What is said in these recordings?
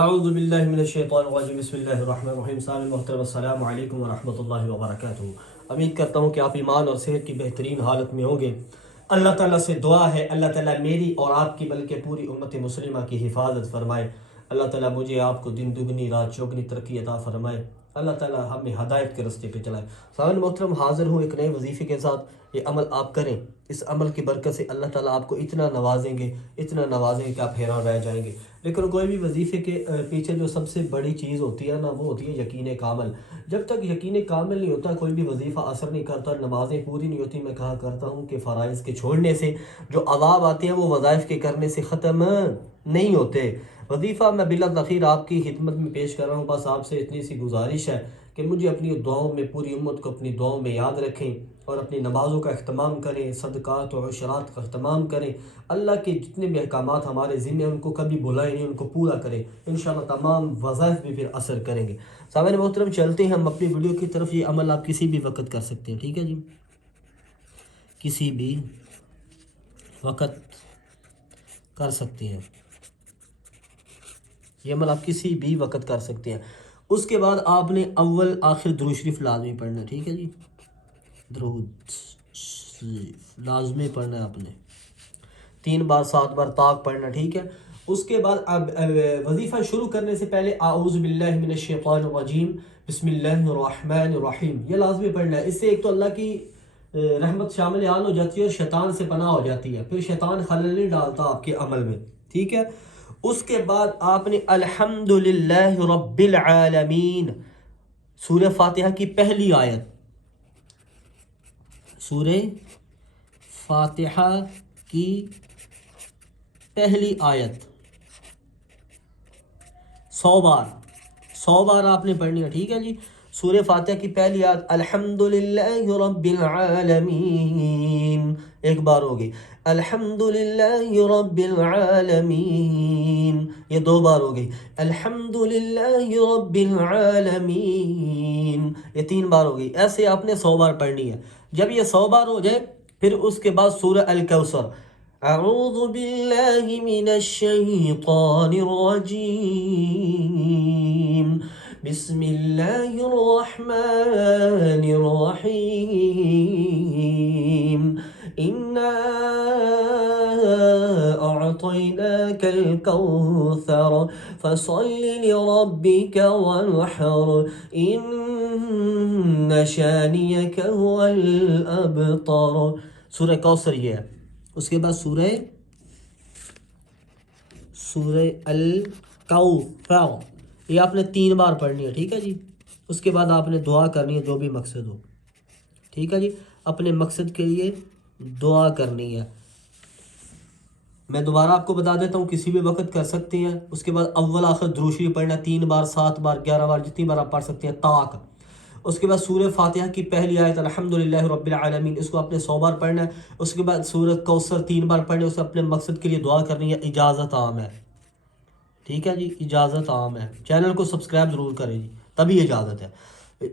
اعوذ باللہ من الشیطان الرجیم بسم اللہ الرحمن الرحیم سامعین محترم السلام علیکم ورحمۃ اللہ وبرکاتہ۔ امید کرتا ہوں کہ آپ ایمان اور صحت کی بہترین حالت میں ہوں گے۔ اللہ تعالیٰ سے دعا ہے اللہ تعالیٰ میری اور آپ کی بلکہ پوری امت مسلمہ کی حفاظت فرمائے۔ اللہ تعالیٰ مجھے آپ کو دن دگنی رات چوگنی ترقی عطا فرمائے۔ اللہ تعالیٰ ہمیں ہدایت کے راستے پہ چلائے۔ سامعین محترم حاضر ہوں ایک نئے وظیفے کے ساتھ۔ یہ عمل آپ کریں، اس عمل کی برکت سے اللہ تعالیٰ آپ کو اتنا نوازیں گے کہ آپ حیران رہ جائیں گے۔ لیکن کوئی بھی وظیفے کے پیچھے جو سب سے بڑی چیز ہوتی ہے نا، وہ ہوتی ہے یقین کامل۔ جب تک یقین کامل نہیں ہوتا کوئی بھی وظیفہ اثر نہیں کرتا، نمازیں پوری نہیں ہوتی۔ میں کہا کرتا ہوں کہ فرائض کے چھوڑنے سے جو عذاب آتے ہیں وہ وظائف کے کرنے سے ختم نہیں ہوتے۔ وظیفہ میں بلا تاخیر آپ کی خدمت میں پیش کر رہا ہوں۔ بس آپ سے اتنی سی گزارش ہے کہ مجھے اپنی دعاؤں میں، پوری امت کو اپنی دعاؤں میں یاد رکھیں اور اپنی نمازوں کا اہتمام کریں، صدقات و عشرات کا اہتمام کریں۔ اللہ کے جتنے بھی احکامات ہمارے ذمہ ہیں ان کو کبھی بھلائیں نہیں، ان کو پورا کریں۔ انشاءاللہ تمام وظائف بھی پھر اثر کریں گے۔ سامعین محترم چلتے ہیں ہم اپنی ویڈیو کی طرف۔ یہ عمل آپ کسی بھی وقت کر سکتے ہیں، ٹھیک ہے جی، کسی بھی وقت کر سکتے ہیں۔ یہ عمل آپ کسی بھی وقت کر سکتے ہیں۔ اس کے بعد آپ نے اول آخر درود شریف لازمی پڑھنا ہے، ٹھیک ہے جی، درود شریف لازمی پڑھنا ہے آپ نے 3 بار 7 بار طاق پڑھنا، ٹھیک ہے۔ اس کے بعد اب وظیفہ شروع کرنے سے پہلے اعوذ باللہ من الشیطان الرجیم بسم اللہ الرحمن الرحیم یہ لازمی پڑھنا ہے۔ اس سے ایک تو اللہ کی رحمت شامل حال ہو جاتی ہے اور شیطان سے پناہ ہو جاتی ہے، پھر شیطان خلل نہیں ڈالتا آپ کے عمل میں، ٹھیک ہے۔ اس کے بعد آپ نے الحمدللہ رب العالمین سورہ فاتحہ کی پہلی آیت، سورہ فاتحہ کی پہلی آیت 100 بار آپ نے پڑھنی ہے، ٹھیک ہے جی۔ سورہ فاتحہ کی پہلی آیت الحمدللہ رب العالمین ایک بار ہوگی، الحمدللہ رب العالمین یہ 2 بار ہو گئی، الحمدللہ رب العالمین یہ 3 بار ہو گئی۔ ایسے آپ نے 100 بار پڑھنی ہے۔ جب یہ 100 بار ہو جائے پھر اس کے بعد سورہ الکوثر، اعوذ باللہ من الشیطان الرجیم بسم اللہ الرحمن الرحیم انا اعطیناک الکوثر فصل لربک وانحر ان شانیک هو الابتر۔ سورہ کوثر یہ ہے۔ اس کے بعد سورہ الکوثر یہ آپ نے 3 بار پڑھنی ہے، ٹھیک ہے جی۔ اس کے بعد آپ نے دعا کرنی ہے جو بھی مقصد ہو، ٹھیک ہے جی، اپنے مقصد کے لیے دعا کرنی ہے۔ میں دوبارہ آپ کو بتا دیتا ہوں کسی بھی وقت کر سکتے ہیں۔ اس کے بعد اول آخر درود شریف پڑھنا 3 بار 7 بار 11 بار جتنی بار آپ پڑھ سکتے ہیں طاق۔ اس کے بعد سورہ فاتحہ کی پہلی آیت الحمدللہ رب العالمین اس کو آپ نے 100 بار پڑھنا ہے۔ اس کے بعد سورہ کوثر 3 بار پڑھنا ہے، اسے اپنے مقصد کے لیے دعا کرنی ہے۔ اجازت عام ہے، ٹھیک ہے جی، اجازت عام ہے۔ چینل کو سبسکرائب ضرور کریں جی، تبھی اجازت ہے۔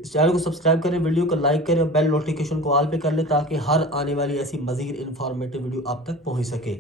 چینل کو سبسکرائب کریں، ویڈیو کو لائک کریں اور بیل نوٹیفیکیشن کو آل پہ کر لیں تاکہ ہر آنے والی ایسی مزید انفارمیٹیو ویڈیو آپ تک پہنچ سکے۔